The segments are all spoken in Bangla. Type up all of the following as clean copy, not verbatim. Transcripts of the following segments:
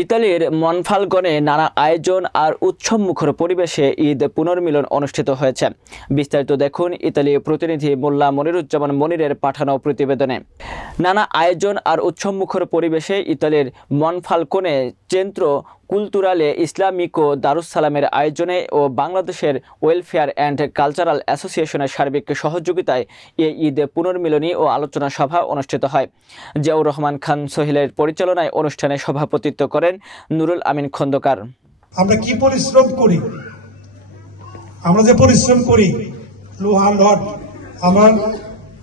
ইতালির মনফালগনে নানা আয়োজন আর উৎসবমুখর পরিবেশে ঈদ পুনর্মিলন অনুষ্ঠিত হয়েছে। বিস্তারিত দেখুন ইতালি প্রতিনিধি মোল্লা মনিরুজ্জামান মনিরের পাঠানো প্রতিবেদনে। নানা আয়োজন আর উৎসবমুখর পরিবেশে ইতালির মনফালকোনে চেন্ত্র কুলতুরালে ইসলামিকো দারুসালামের আয়োজনে ও বাংলাদেশের ওয়েলফেয়ার অ্যান্ড কালচারাল অ্যাসোসিয়েশনের সার্বিক সহযোগিতায় এই ঈদ পুনর্মিলনী ও আলোচনা সভা অনুষ্ঠিত হয়। জিয়াউর রহমান খান সোহেলের পরিচালনায় অনুষ্ঠানে সভাপতিত্ব করেন নুরুল আমিন খন্দকার। আমরা কি পরিশ্রম করি, আমরা যে পরিশ্রম করি লোহা লট, আমরা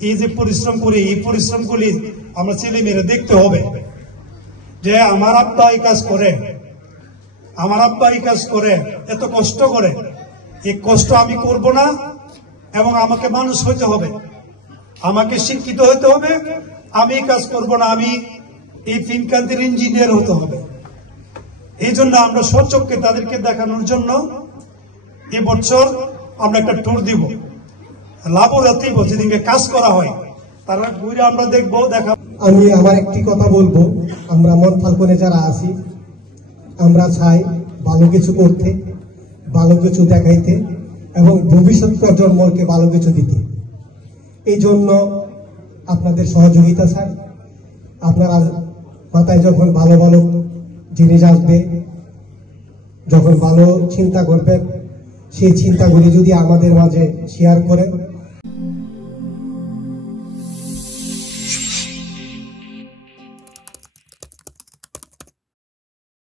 এই যে পরিশ্রম করি, এই পরিশ্রমগুলি আমরা ছেলে মেয়েরা দেখতে হবে যে আমার আব্বা এই কাজ করে, আমার আব্বা এই কাজ করে, এত কষ্ট করে, এই কষ্ট আমি করব না। এবং আমাকে মানুষ হইতে হবে, আমাকে শিক্ষিত হইতে হবে, আমি এই কাজ করব না, আমি এই ফিনকান্তির ইঞ্জিনিয়ার হতে হবে। এই জন্য আমরা স্বচক্ষে তাদেরকে দেখানোর জন্য এবছর আমরা একটা ট্যুর দিব, লাভরা দিব, যেদিকে কাজ করা হয় তারা ঘুরে আমরা দেখবো, দেখা। আমি আমার একটি কথা বলবো, আমরা মনফালকোনে যারা আছি আমরা চাই ভালো কিছু করতে, ভালো কিছু দেখাইতে এবং ভবিষ্যৎ প্রজন্মকে ভালো কিছু দিতে। এই জন্য আপনাদের সহযোগিতা চাই। আপনারা মাথায় যখন ভালো ভালো জিনিস আসবে, যখন ভালো চিন্তা করবেন, সেই চিন্তাগুলি যদি আমাদের মাঝে শেয়ার করেন